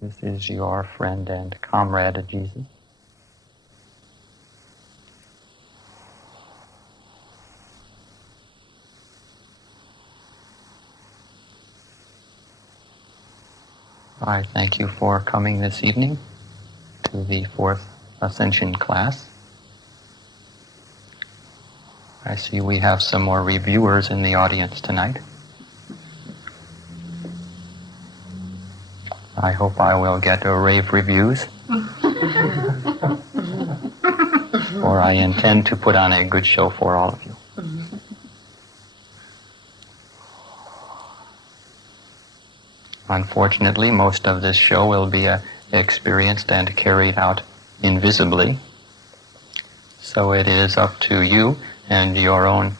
This is your friend and comrade, Jesus. I thank you for coming this evening to the 4th Ascension class. I see we have some more reviewers in the audience tonight. I hope I will get rave reviews. For I intend to put on a good show for all of you. Unfortunately, most of this show will be experienced and carried out invisibly. So it is up to you and your own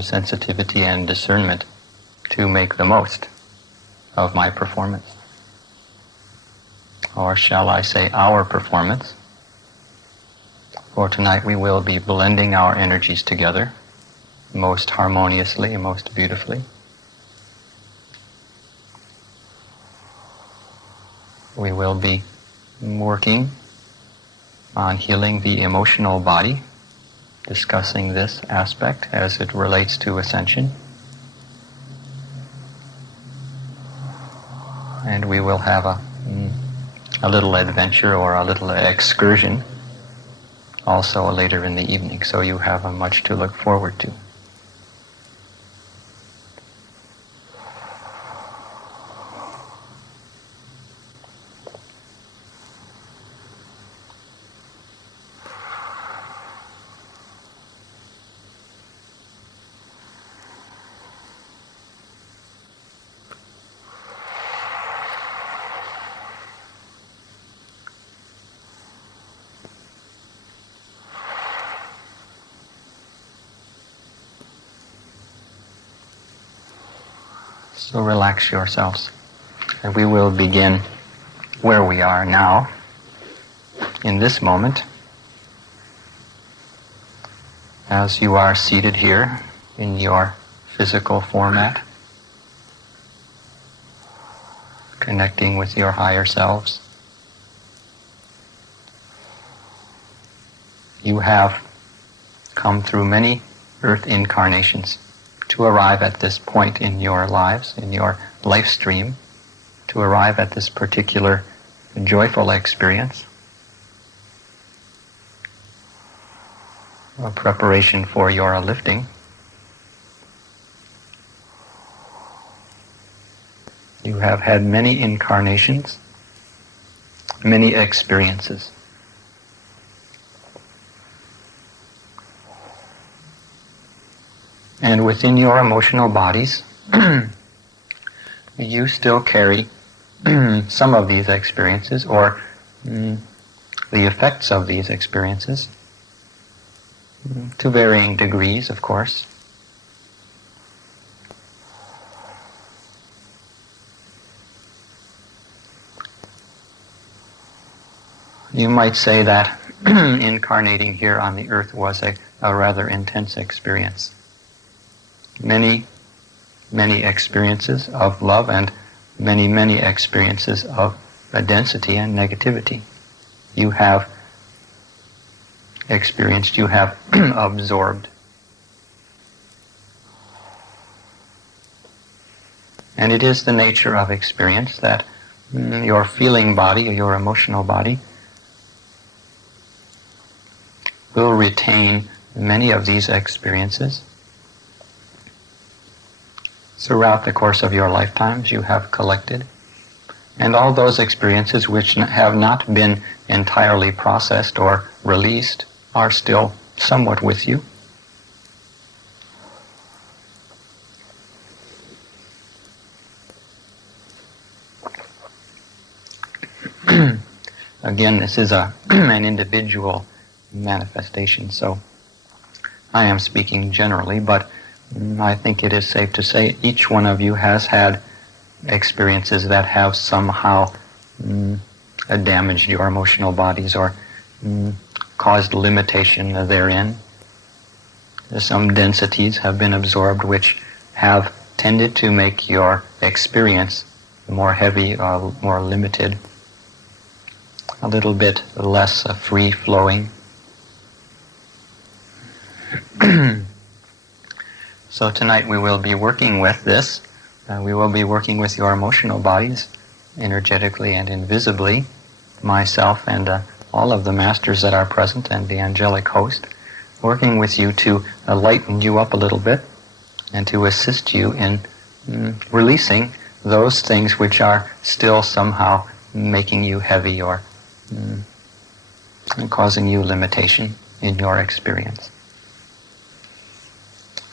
sensitivity and discernment to make the most of my performance. Or shall I say our performance? For tonight we will be blending our energies together most harmoniously and most beautifully. We will be working on healing the emotional body, discussing this aspect as it relates to ascension. And we will have a little adventure or a little excursion also later in the evening, so you have much to look forward to. So relax yourselves, and we will begin where we are now, in this moment, as you are seated here in your physical format, connecting with your higher selves. You have come through many earth incarnations to arrive at this point in your lives, in your life stream, to arrive at this particular joyful experience, a preparation for your lifting. You have had many incarnations, many experiences. And within your emotional bodies, you still carry some of these experiences, or the effects of these experiences, to varying degrees, of course. You might say that incarnating here on the earth was a rather intense experience. Many experiences of love and many experiences of density and negativity. You have experienced, you have absorbed. And it is the nature of experience that your feeling body, your emotional body, will retain many of these experiences. Throughout the course of your lifetimes, you have collected. And all those experiences which have not been entirely processed or released are still somewhat with you. Again, this is an individual manifestation, so I am speaking generally, but I think it is safe to say each one of you has had experiences that have somehow damaged your emotional bodies or caused limitation therein. Some densities have been absorbed which have tended to make your experience more heavy or more limited a little bit less free-flowing. So tonight we will be working with this. We will be working with your emotional bodies, energetically and invisibly, myself and all of the masters that are present and the angelic host, working with you to lighten you up a little bit and to assist you in releasing those things which are still somehow making you heavy or causing you limitation in your experience.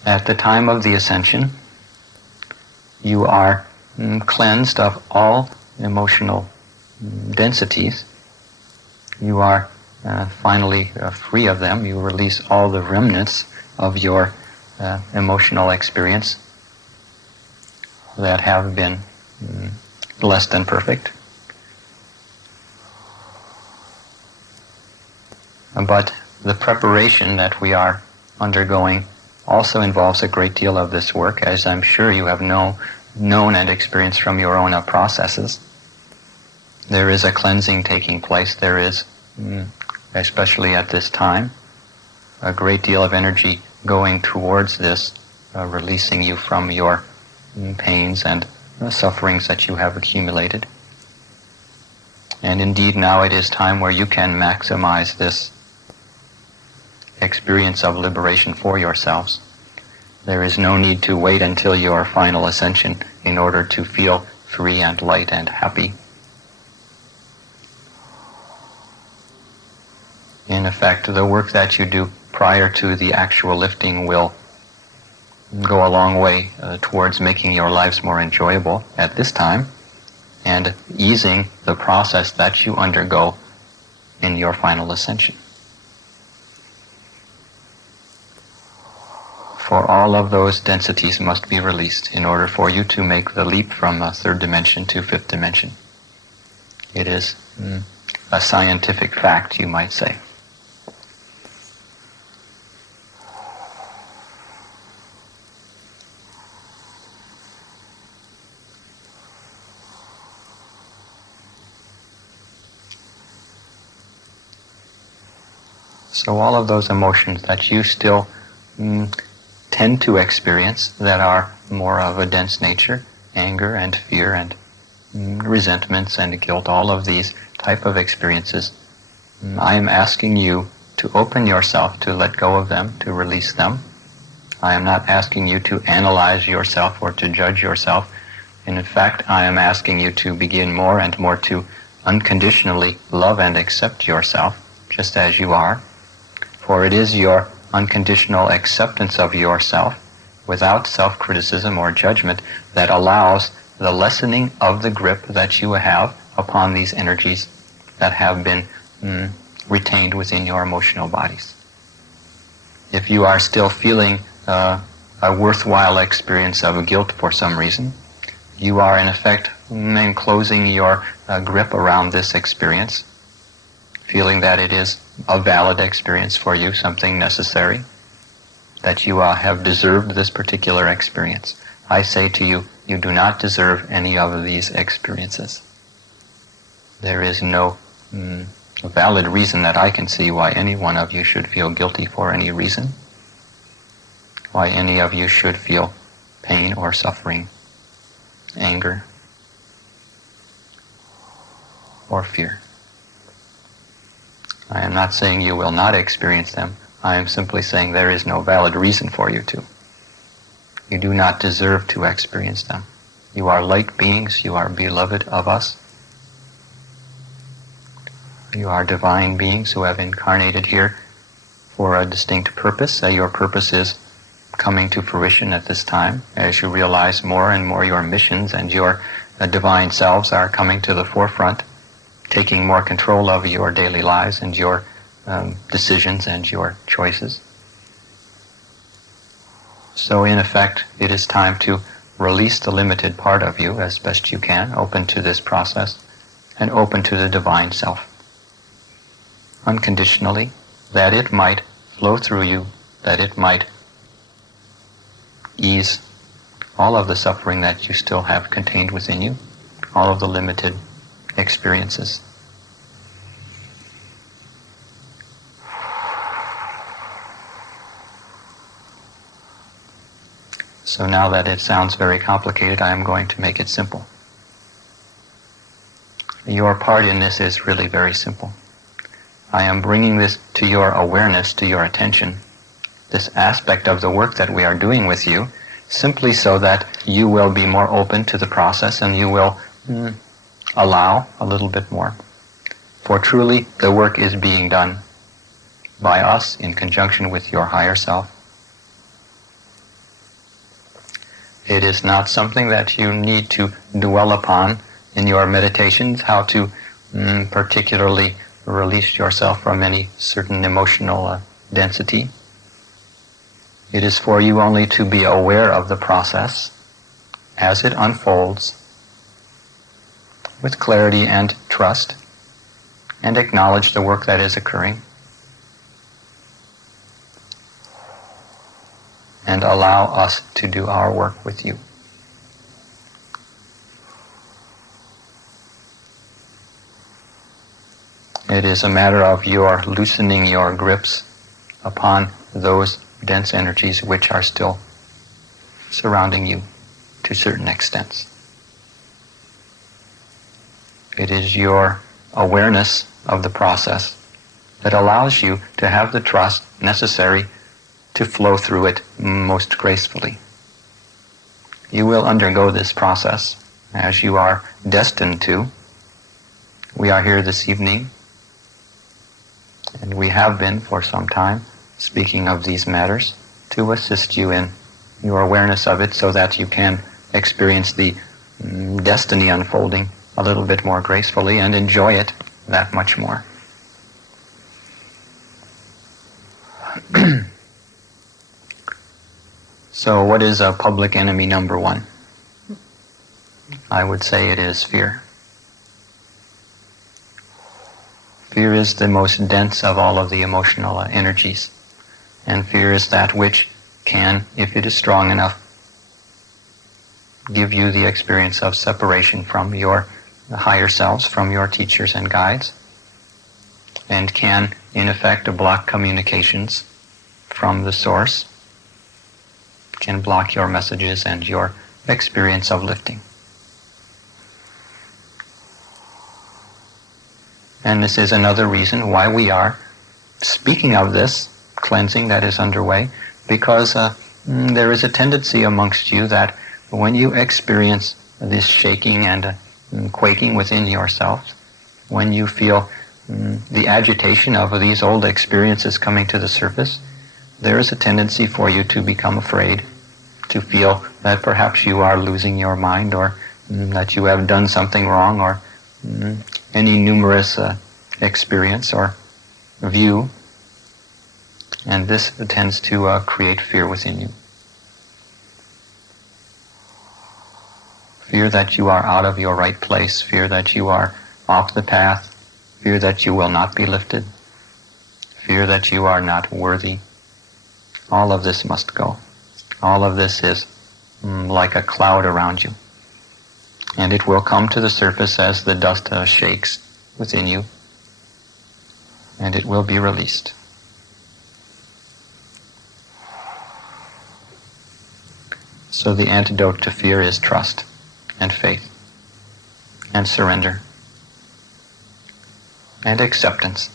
At the time of the ascension, you are cleansed of all emotional densities. You are finally free of them. You release all the remnants of your emotional experience that have been less than perfect. But the preparation that we are undergoing also involves a great deal of this work, as I'm sure you have known and experienced from your own processes. There is a cleansing taking place. There is, especially at this time, a great deal of energy going towards this, releasing you from your pains and sufferings that you have accumulated. And indeed now it is time where you can maximize this experience of liberation for yourselves. There is no need to wait until your final ascension in order to feel free and light and happy. In effect, the work that you do prior to the actual lifting will go a long way towards making your lives more enjoyable at this time and easing the process that you undergo in your final ascension. For all of those densities must be released in order for you to make the leap from a third dimension to fifth dimension. It is a scientific fact, you might say. So all of those emotions that you still tend to experience that are more of a dense nature, anger and fear and resentments and guilt, all of these type of experiences, I am asking you to open yourself to let go of them, to release them. I am not asking you to analyze yourself or to judge yourself. And in fact, I am asking you to begin more and more to unconditionally love and accept yourself just as you are. For it is your unconditional acceptance of yourself without self-criticism or judgment that allows the lessening of the grip that you have upon these energies that have been retained within your emotional bodies. If you are still feeling a worthwhile experience of guilt for some reason, you are in effect enclosing your grip around this experience, feeling that it is a valid experience for you, something necessary, that you have deserved this particular experience. I say to you, you do not deserve any of these experiences. There is no valid reason that I can see why any one of you should feel guilty for any reason, why any of you should feel pain or suffering, anger, or fear. I am not saying you will not experience them. I am simply saying there is no valid reason for you to. You do not deserve to experience them. You are light beings. You are beloved of us. You are divine beings who have incarnated here for a distinct purpose. Your purpose is coming to fruition at this time as you realize more and more your missions and your divine selves are coming to the forefront, taking more control of your daily lives and your decisions and your choices. So in effect, it is time to release the limited part of you as best you can, open to this process, and open to the divine self, unconditionally, that it might flow through you, that it might ease all of the suffering that you still have contained within you, all of the limited experiences. So now that it sounds very complicated, I am going to make it simple. Your part in this is really very simple. I am bringing this to your awareness, to your attention, this aspect of the work that we are doing with you, simply so that you will be more open to the process and you will allow a little bit more. For truly, the work is being done by us in conjunction with your higher self. It is not something that you need to dwell upon in your meditations, how to particularly release yourself from any certain emotional density. It is for you only to be aware of the process as it unfolds with clarity and trust, and acknowledge the work that is occurring, and allow us to do our work with you. It is a matter of your loosening your grips upon those dense energies which are still surrounding you to certain extents. It is your awareness of the process that allows you to have the trust necessary to flow through it most gracefully. You will undergo this process as you are destined to. We are here this evening, and we have been for some time, speaking of these matters, to assist you in your awareness of it so that you can experience the destiny unfolding a little bit more gracefully and enjoy it that much more. So what is a public enemy number one? I would say it is fear. Fear is the most dense of all of the emotional energies. And fear is that which can, if it is strong enough, give you the experience of separation from your higher selves, from your teachers and guides, and can, in effect, block communications from the source, can block your messages and your experience of lifting. And this is another reason why we are speaking of this cleansing that is underway, because there is a tendency amongst you that when you experience this shaking and quaking within yourself, when you feel the agitation of these old experiences coming to the surface, there is a tendency for you to become afraid, to feel that perhaps you are losing your mind, or that you have done something wrong, or any numerous experience or view, and this tends to create fear within you. Fear that you are out of your right place, fear that you are off the path, fear that you will not be lifted, fear that you are not worthy. All of this must go. All of this is like a cloud around you. And it will come to the surface as the dust shakes within you, and it will be released. So the antidote to fear is trust and faith and surrender and acceptance.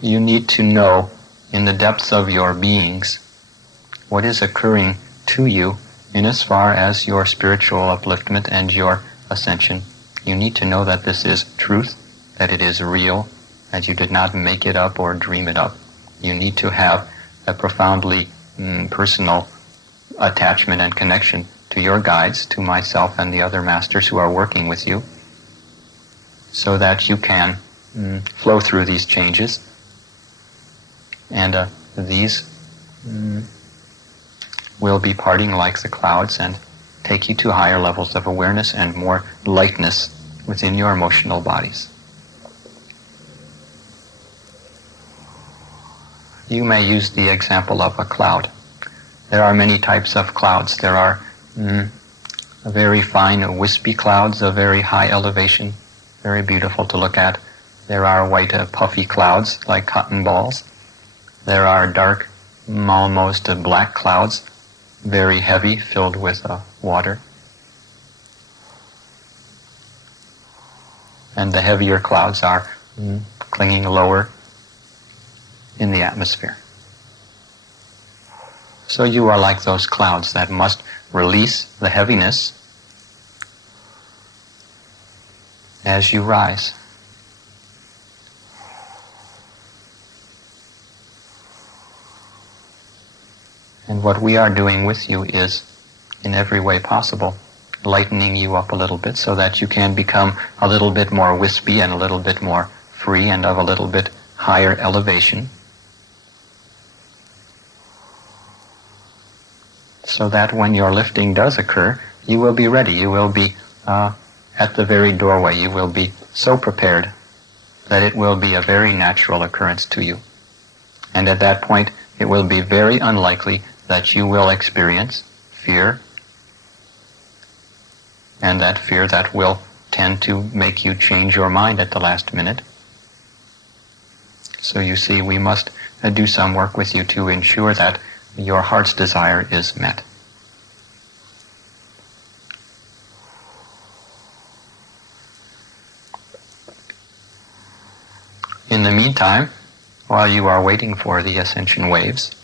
You need to know in the depths of your beings what is occurring to you in as far as your spiritual upliftment and your ascension. You need to know that this is truth, that it is real, that you did not make it up or dream it up. You need to have a profoundly personal attachment and connection to your guides, to myself and the other masters who are working with you, so that you can flow through these changes. And these will be parting like the clouds and take you to higher levels of awareness and more lightness within your emotional bodies. You may use the example of a cloud. There are many types of clouds. There are very fine wispy clouds of very high elevation, very beautiful to look at. There are white puffy clouds like cotton balls. There are dark almost black clouds, very heavy, filled with water. And the heavier clouds are clinging lower in the atmosphere. So you are like those clouds that must release the heaviness as you rise. And what we are doing with you is, in every way possible, lightening you up a little bit so that you can become a little bit more wispy and a little bit more free and of a little bit higher elevation, so that when your lifting does occur, you will be ready. You will be at the very doorway. You will be so prepared that it will be a very natural occurrence to you. And at that point, it will be very unlikely that you will experience fear, and that fear that will tend to make you change your mind at the last minute. So you see, we must do some work with you to ensure that your heart's desire is met. In the meantime, while you are waiting for the ascension waves,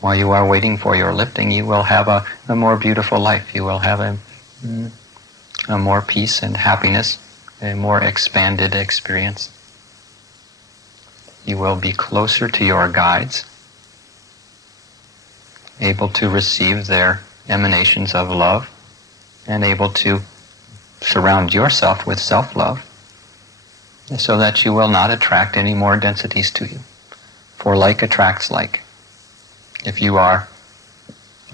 while you are waiting for your lifting, you will have a more beautiful life. You will have a more peace and happiness, a more expanded experience. You will be closer to your guides, able to receive their emanations of love, and able to surround yourself with self-love, so that you will not attract any more densities to you. For like attracts like. If you are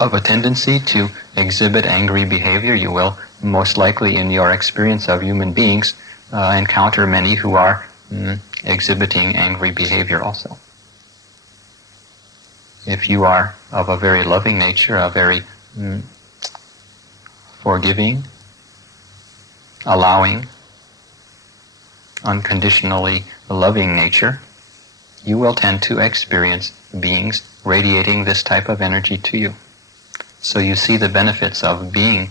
of a tendency to exhibit angry behavior, you will most likely, in your experience of human beings, encounter many who are exhibiting angry behavior also. If you are of a very loving nature, a very forgiving, allowing, unconditionally loving nature, you will tend to experience beings radiating this type of energy to you. So you see, the benefits of being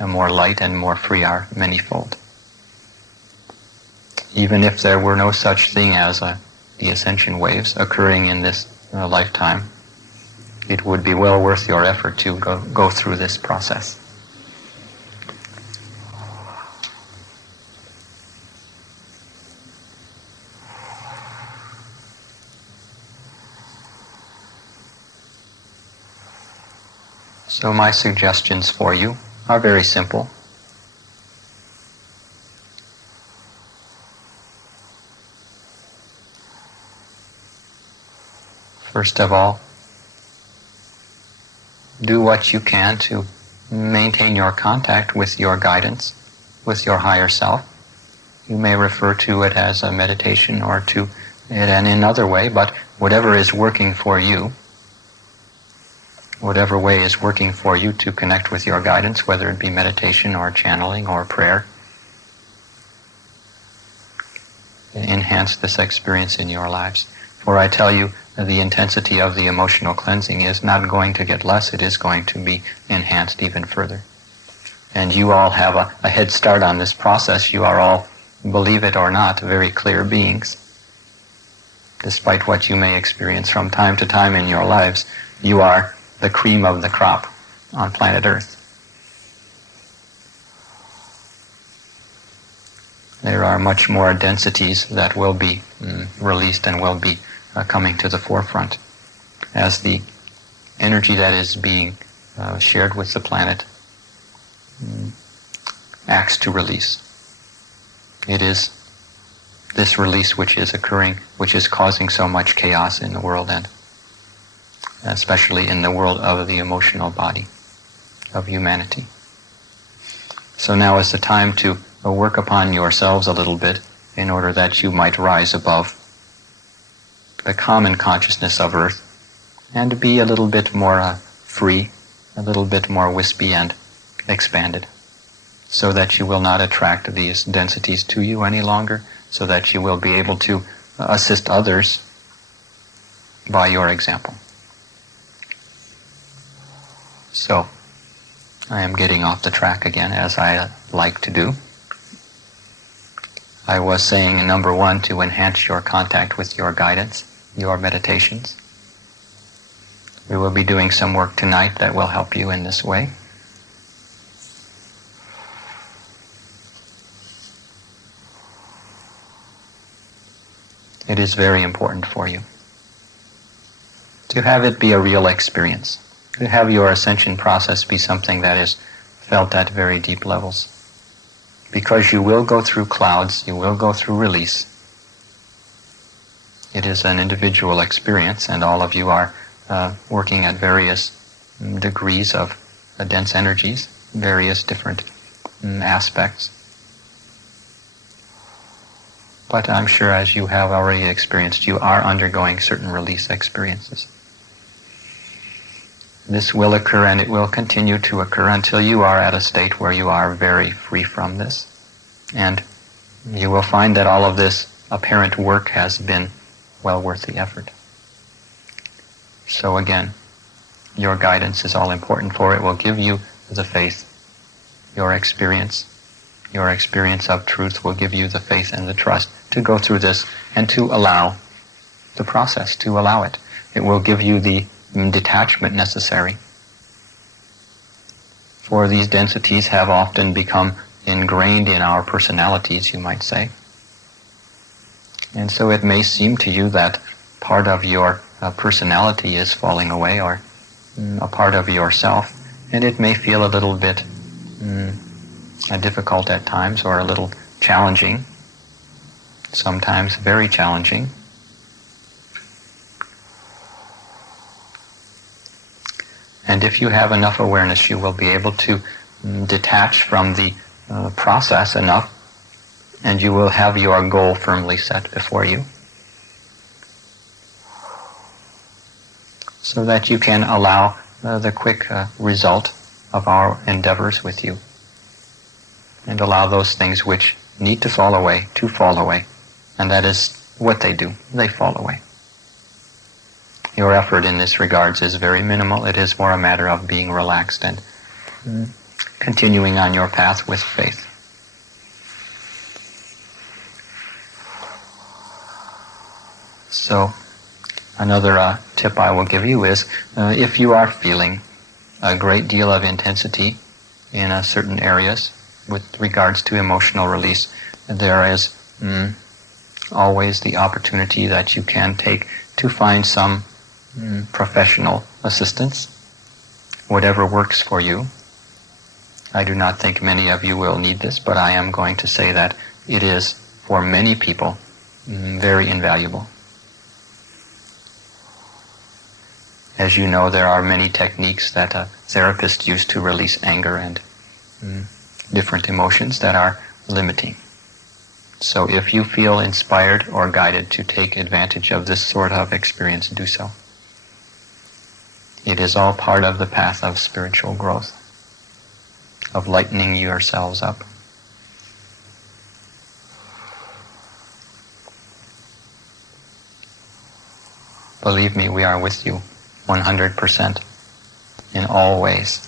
a more light and more free are manyfold. Even if there were no such thing as the ascension waves occurring in this lifetime, it would be well worth your effort to go through this process. So my suggestions for you are very simple. First of all, do what you can to maintain your contact with your guidance, with your higher self. You may refer to it as a meditation or to it in another way, but whatever is working for you, whatever way is working for you to connect with your guidance, whether it be meditation or channeling or prayer, enhance this experience in your lives. For I tell you, the intensity of the emotional cleansing is not going to get less, it is going to be enhanced even further. And you all have a head start on this process. You are all, believe it or not, very clear beings. Despite what you may experience from time to time in your lives, you are the cream of the crop on planet Earth. There are much more densities that will be released and will be coming to the forefront as the energy that is being shared with the planet acts to release. It is this release which is occurring, which is causing so much chaos in the world, and especially in the world of the emotional body of humanity. So now is the time to work upon yourselves a little bit in order that you might rise above the common consciousness of Earth and be a little bit more free, a little bit more wispy and expanded, so that you will not attract these densities to you any longer, so that you will be able to assist others by your example. So, I am getting off the track again, as I like to do. I was saying, number one, to enhance your contact with your guidance, your meditations. We will be doing some work tonight that will help you in this way. It is very important for you to have it be a real experience, to have your ascension process be something that is felt at very deep levels. Because you will go through clouds, you will go through release. It is an individual experience, and all of you are working at various degrees of dense energies, various different aspects. But I'm sure, as you have already experienced, you are undergoing certain release experiences. This will occur, and it will continue to occur until you are at a state where you are very free from this. And you will find that all of this apparent work has been well worth the effort. So again, your guidance is all important, for it will give you the faith. Your experience of truth will give you the faith and the trust to go through this and to allow the process, to allow it. It will give you the detachment necessary. For these densities have often become ingrained in our personalities, you might say. And so it may seem to you that part of your personality is falling away, or a part of yourself, and it may feel a little bit difficult at times, or a little challenging, sometimes very challenging. And if you have enough awareness, you will be able to detach from the process enough, and you will have your goal firmly set before you, so that you can allow the quick result of our endeavors with you, and allow those things which need to fall away. And that is what they do. They fall away. Your effort in this regards is very minimal. It is more a matter of being relaxed and continuing on your path with faith. So, another tip I will give you is, if you are feeling a great deal of intensity in certain areas with regards to emotional release, there is always the opportunity that you can take to find some professional assistance, whatever works for you. I do not think many of you will need this, but I am going to say that it is, for many people, very invaluable. As you know, there are many techniques that therapists use to release anger and different emotions that are limiting. So if you feel inspired or guided to take advantage of this sort of experience, do so. It is all part of the path of spiritual growth, of lightening yourselves up. Believe me, we are with you 100% in all ways.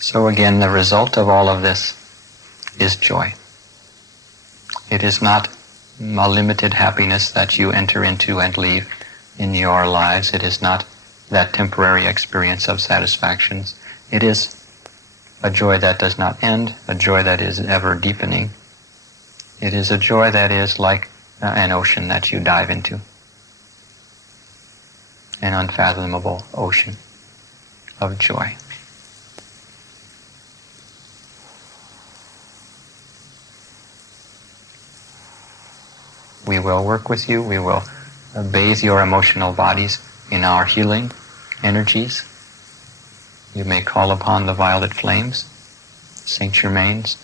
So again, the result of all of this is joy. It is not a limited happiness that you enter into and leave in your lives. It is not that temporary experience of satisfactions. It is a joy that does not end, a joy that is ever deepening. It is a joy that is like an ocean that you dive into, an unfathomable ocean of joy. We will work with you. We will bathe your emotional bodies in our healing energies. You may call upon the violet flames, Saint Germain's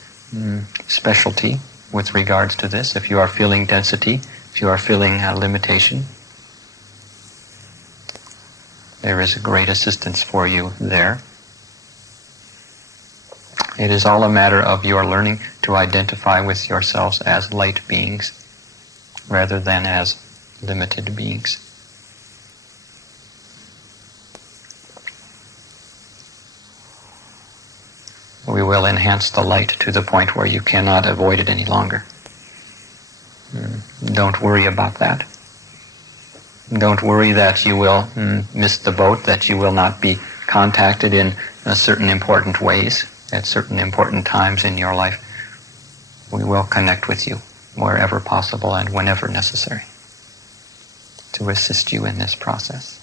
specialty with regards to this. If you are feeling density, if you are feeling limitation, there is a great assistance for you there. It is all a matter of your learning to identify with yourselves as light beings rather than as limited beings. We will enhance the light to the point where you cannot avoid it any longer. Don't worry about that. Don't worry that you will miss the boat, that you will not be contacted in certain important ways at certain important times in your life. We will connect with you wherever possible and whenever necessary to assist you in this process.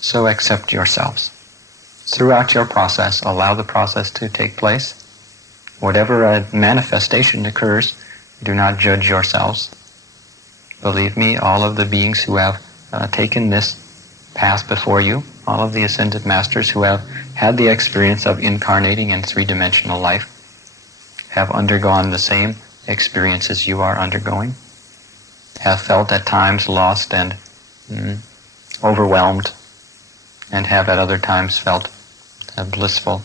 So accept yourselves. Throughout your process, allow the process to take place. Whatever manifestation occurs, do not judge yourselves. Believe me, all of the beings who have taken this path before you, all of the ascended masters who have had the experience of incarnating in three-dimensional life, have undergone the same experiences you are undergoing, have felt at times lost and overwhelmed, and have at other times felt blissful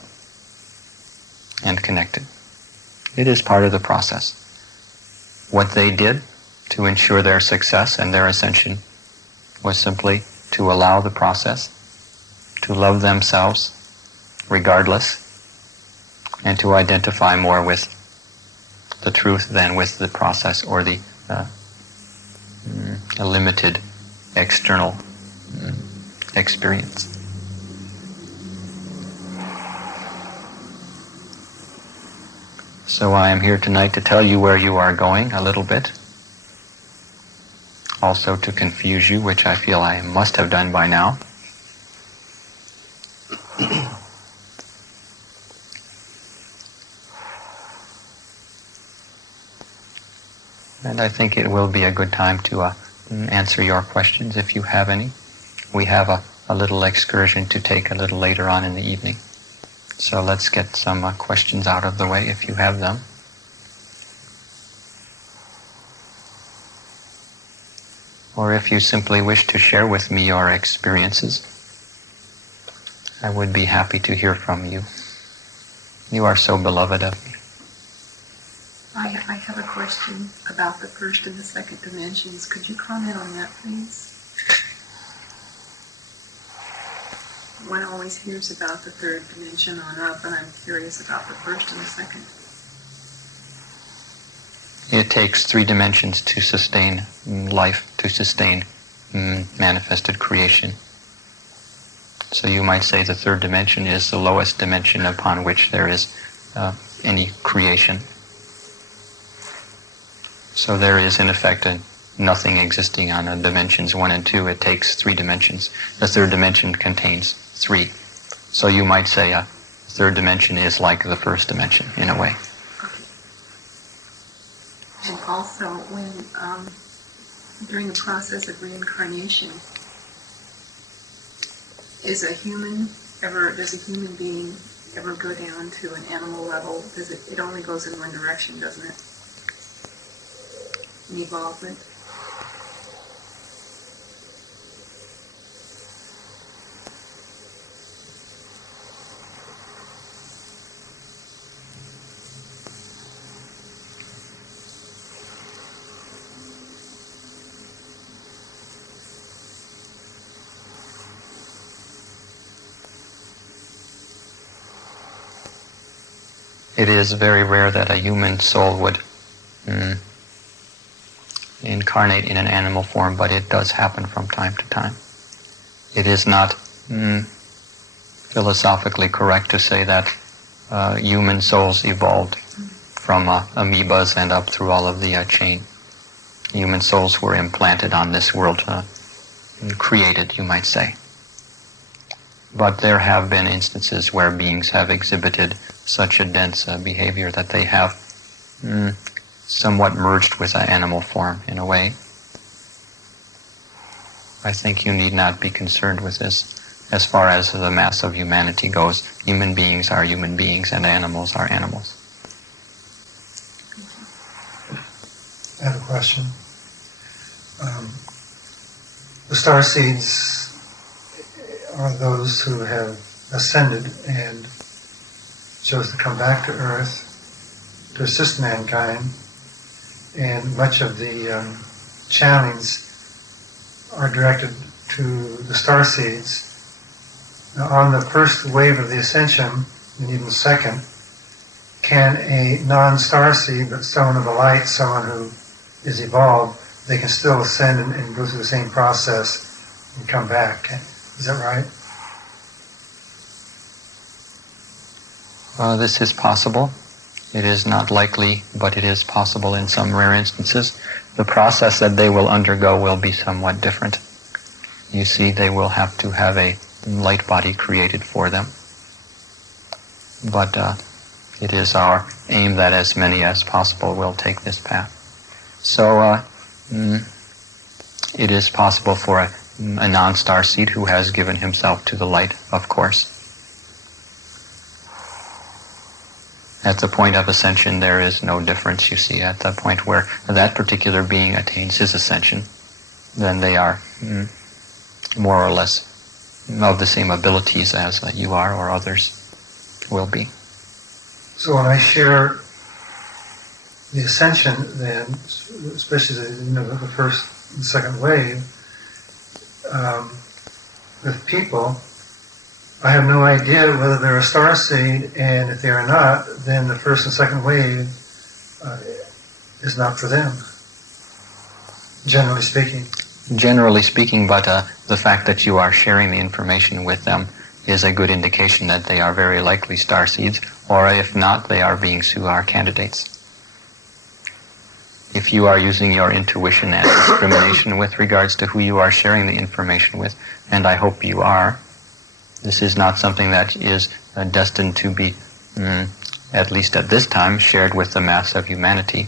and connected. It is part of the process. What they did to ensure their success and their ascension was simply to allow the process, to love themselves regardless, and to identify more with the truth than with the process or the limited external experience. So I am here tonight to tell you where you are going a little bit. Also to confuse you, which I feel I must have done by now. And I think it will be a good time to answer your questions if you have any. We have a little excursion to take a little later on in the evening. So let's get some questions out of the way if you have them. Or if you simply wish to share with me your experiences, I would be happy to hear from you. You are so beloved of me. I have a question about the first and the second dimensions. Could you comment on that, please? One always hears about the third dimension on up, and I'm curious about the first and the second. It takes three dimensions to sustain life, to sustain manifested creation. So you might say the third dimension is the lowest dimension upon which there is any creation. So there is, in effect, nothing existing on dimensions 1 and 2. It takes three dimensions. The third dimension contains three. So you might say a third dimension is like the first dimension, in a way. Okay. And also, when during the process of reincarnation, does a human being ever go down to an animal level? It only goes in one direction, doesn't it? An evolvement. It is very rare that a human soul would incarnate in an animal form, but it does happen from time to time. It is not philosophically correct to say that human souls evolved from amoebas and up through all of the chain. Human souls were implanted on this world, created, you might say. But there have been instances where beings have exhibited such a dense behavior that they have somewhat merged with an animal form in a way. I think you need not be concerned with this. as far as the mass of humanity goes, human beings are human beings and animals are animals. I have a question. The star seeds are those who have ascended and chose to come back to Earth to assist mankind, and much of the channelings are directed to the star seeds. Now, on the first wave of the ascension, and even the second, can a non-star seed, but someone of the light, someone who is evolved, they can still ascend and go through the same process and come back. Is that right? This is possible. It is not likely, but it is possible in some rare instances. The process that they will undergo will be somewhat different. You see, they will have to have a light body created for them. But it is our aim that as many as possible will take this path. So it is possible for a non-star seed who has given himself to the light, of course. At the point of ascension, there is no difference, you see. At the point where that particular being attains his ascension, then they are more or less of the same abilities as you are or others will be. So when I share the ascension, then, especially the first and second wave, with people, I have no idea whether they're a star seed, and if they are not, then the first and second wave is not for them, generally speaking. Generally speaking, but the fact that you are sharing the information with them is a good indication that they are very likely star seeds, or if not, they are beings who are candidates. If you are using your intuition and discrimination with regards to who you are sharing the information with, and I hope you are, this is not something that is destined to be, at least at this time, shared with the mass of humanity.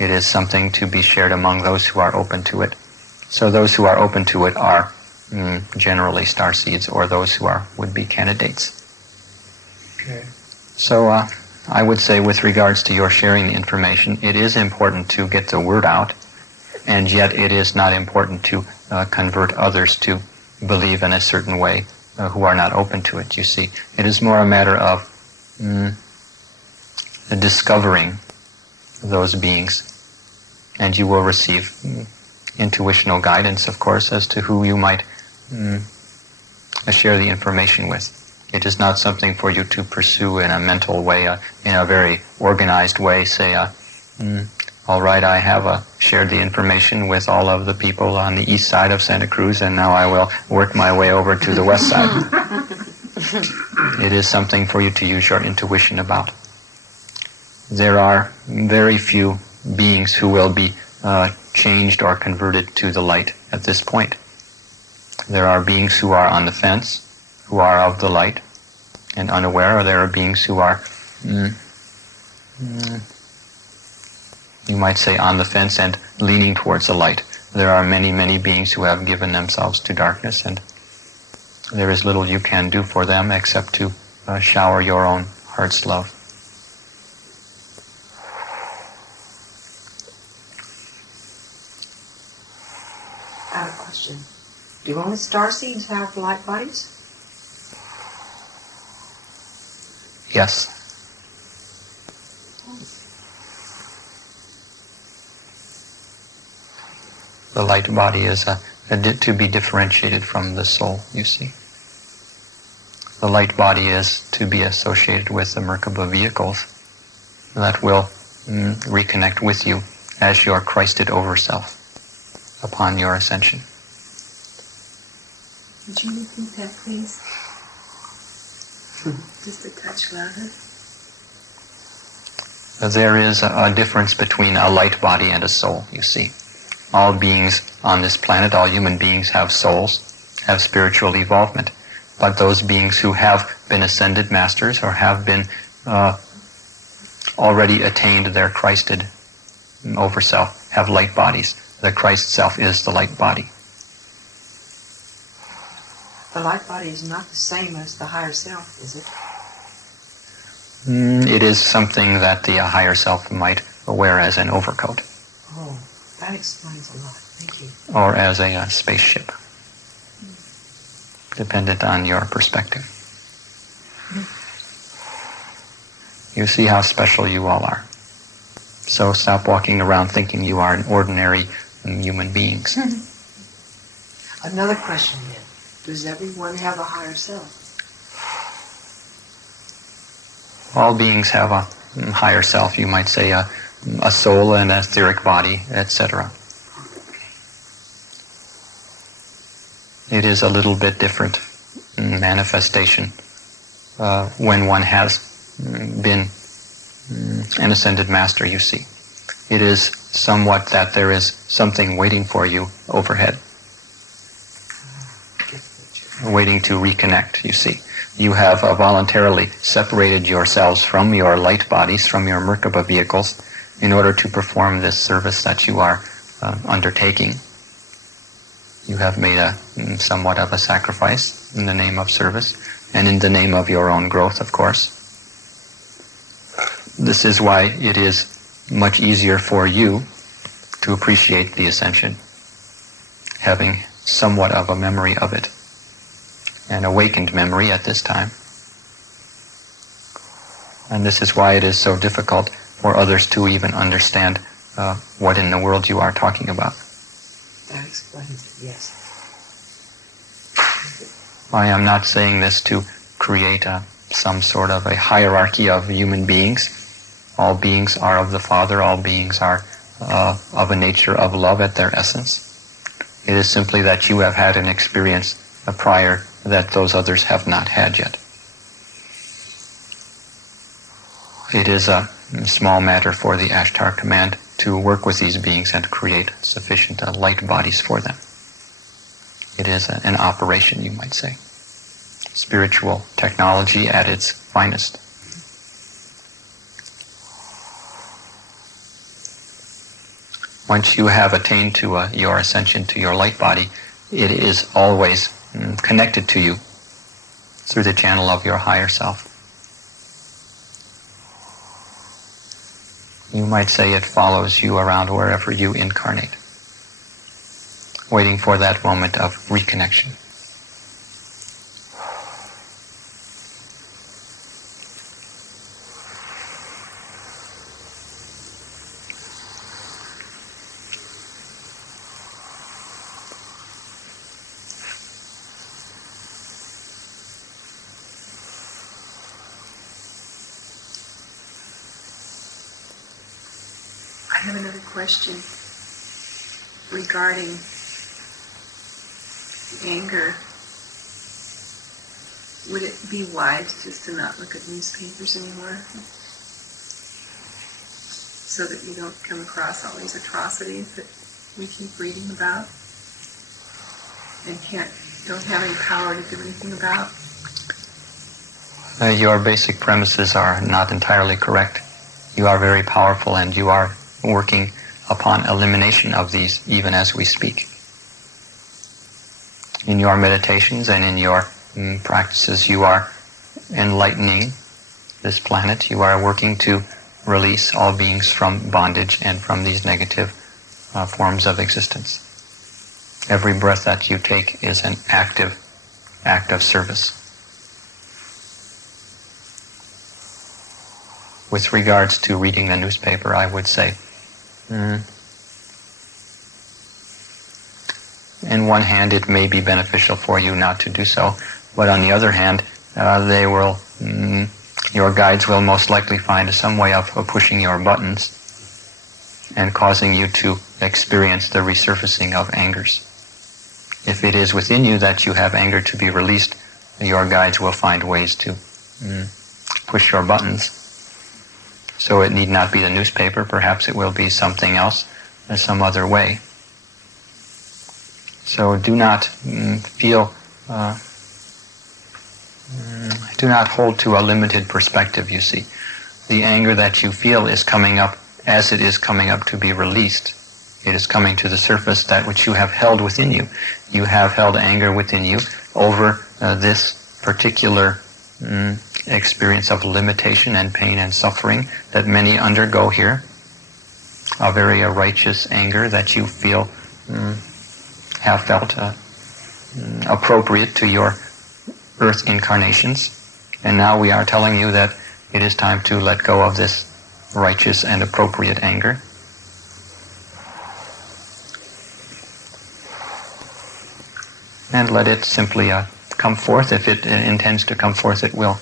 It is something to be shared among those who are open to it. So those who are open to it are generally star seeds, or those who are would-be candidates. Okay. So I would say with regards to your sharing the information, it is important to get the word out, and yet it is not important to convert others to believe in a certain way who are not open to it, you see. It is more a matter of discovering those beings, and you will receive intuitional guidance, of course, as to who you might share the information with. It is not something for you to pursue in a mental way, in a very organized way, say, all right, I have shared the information with all of the people on the east side of Santa Cruz, and now I will work my way over to the west side. It is something for you to use your intuition about. There are very few beings who will be changed or converted to the light at this point. There are beings who are on the fence, who are of the light and unaware, or there are beings who are, you might say, on the fence and leaning towards the light. There are many, many beings who have given themselves to darkness, and there is little you can do for them except to shower your own heart's love. I have a question. Do only star seeds have light bodies? Yes. The light body is to be differentiated from the soul, you see. The light body is to be associated with the Merkaba vehicles that will reconnect with you as your Christed over self upon your ascension. Would you repeat that, please? Just a touch louder. There is a difference between a light body and a soul, you see. All beings on this planet, all human beings have souls, have spiritual evolvement. But those beings who have been ascended masters or have been already attained their Christed over self have light bodies. The Christ self is the light body. The light body is not the same as the higher self, is it? It is something that the higher self might wear as an overcoat Oh, that explains a lot. Thank you. or as a spaceship, dependent on your perspective. You see how special you all are. So stop walking around thinking you are ordinary human beings. Another question then. Does everyone have a higher self? All beings have a higher self, you might say, a soul, an etheric body, etc. It is a little bit different manifestation when one has been an ascended master, you see. It is somewhat that there is something waiting for you overhead, waiting to reconnect, you see. You have voluntarily separated yourselves from your light bodies, from your Merkaba vehicles, in order to perform this service that you are undertaking. You have made somewhat of a sacrifice in the name of service, and in the name of your own growth, of course. This is why it is much easier for you to appreciate the ascension, having somewhat of a memory of it, an awakened memory at this time. And this is why it is so difficult for others to even understand what in the world you are talking about. That explains it, yes. I am not saying this to create some sort of a hierarchy of human beings. All beings are of the Father. All beings are of a nature of love at their essence. It is simply that you have had an experience prior that those others have not had yet. It is a small matter for the Ashtar Command to work with these beings and create sufficient light bodies for them. It is an operation, you might say. Spiritual technology at its finest. Once you have attained to your ascension to your light body, it is always connected to you through the channel of your higher self. You might say it follows you around wherever you incarnate, waiting for that moment of reconnection. I have another question regarding anger. Would it be wise just to not look at newspapers anymore? So that you don't come across all these atrocities that we keep reading about and don't have any power to do anything about? Your basic premises are not entirely correct. You are very powerful and you are working upon elimination of these even as we speak. In your meditations and in your practices, you are enlightening this planet. You are working to release all beings from bondage and from these negative forms of existence. Every breath that you take is an active act of service. With regards to reading the newspaper, I would say, in one hand, it may be beneficial for you not to do so, but on the other hand, your guides will most likely find some way of pushing your buttons and causing you to experience the resurfacing of angers. If it is within you that you have anger to be released, your guides will find ways to push your buttons. So it need not be the newspaper, perhaps it will be something else, in some other way. So do not do not hold to a limited perspective, you see. The anger that you feel is coming up as it is coming up to be released. It is coming to the surface, that which you have held within you. You have held anger within you over this particular experience of limitation and pain and suffering that many undergo here, a very righteous anger that you feel have felt appropriate to your earth incarnations. And now we are telling you that it is time to let go of this righteous and appropriate anger. And let it simply come forth. If it intends to come forth, it will.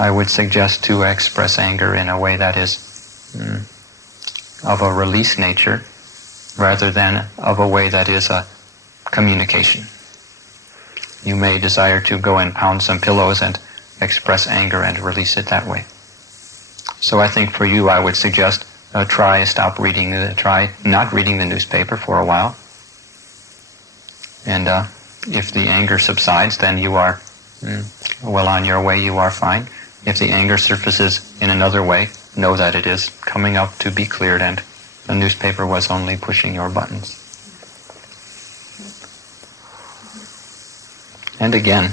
I would suggest to express anger in a way that is of a release nature rather than of a way that is a communication. You may desire to go and pound some pillows and express anger and release it that way. So I think for you, I would suggest try not reading the newspaper for a while. And if the anger subsides, then you are well on your way, you are fine. If the anger surfaces in another way, know that it is coming up to be cleared and the newspaper was only pushing your buttons. And again,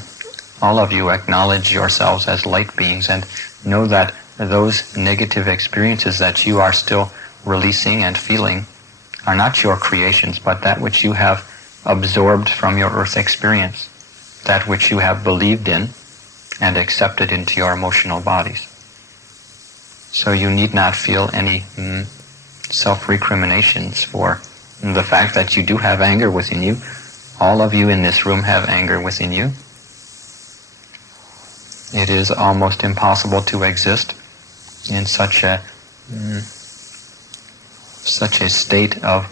all of you acknowledge yourselves as light beings and know that those negative experiences that you are still releasing and feeling are not your creations, but that which you have absorbed from your earth experience, that which you have believed in and accepted into your emotional bodies. So you need not feel any self-recriminations for the fact that you do have anger within you. All of you in this room have anger within you. It is almost impossible to exist in such a state of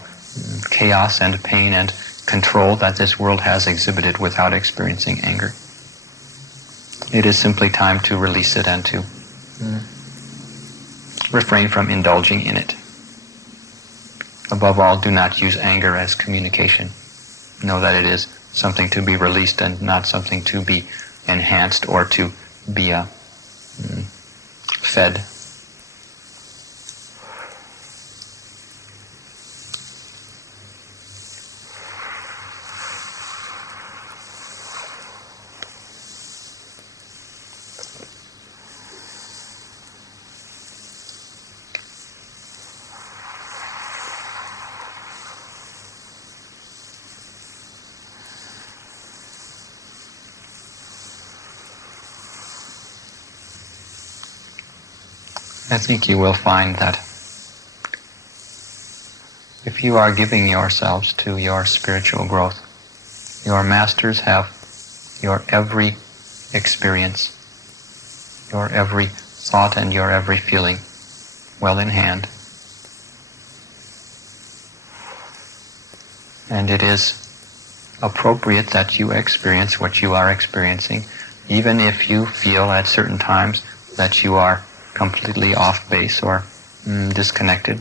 chaos and pain and control that this world has exhibited without experiencing anger. It is simply time to release it and to refrain from indulging in it. Above all, do not use anger as communication. Know that it is something to be released and not something to be enhanced or to be fed. I think you will find that if you are giving yourselves to your spiritual growth, your masters have your every experience, your every thought and your every feeling well in hand. And it is appropriate that you experience what you are experiencing, even if you feel at certain times that you are completely off base or disconnected.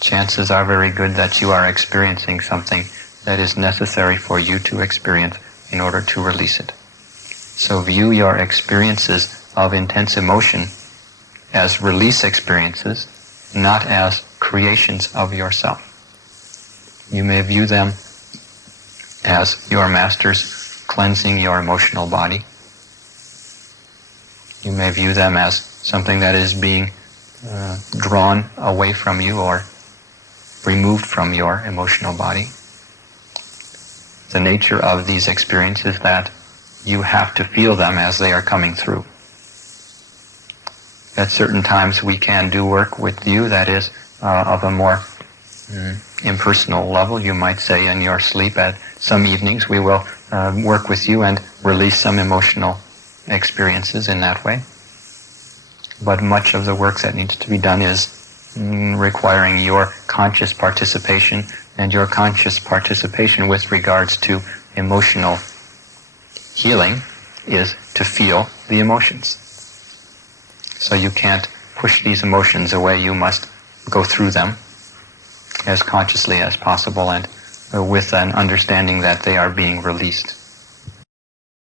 Chances are very good that you are experiencing something that is necessary for you to experience in order to release it. So view your experiences of intense emotion as release experiences, not as creations of yourself. You may view them as your masters cleansing your emotional body. You may view them as something that is being drawn away from you or removed from your emotional body. The nature of these experiences is that you have to feel them as they are coming through. At certain times we can do work with you that is of a more impersonal level. You might say in your sleep at some evenings we will work with you and release some emotional experiences in that way. But much of the work that needs to be done is requiring your conscious participation, and your conscious participation with regards to emotional healing is to feel the emotions. So you can't push these emotions away, you must go through them as consciously as possible and with an understanding that they are being released.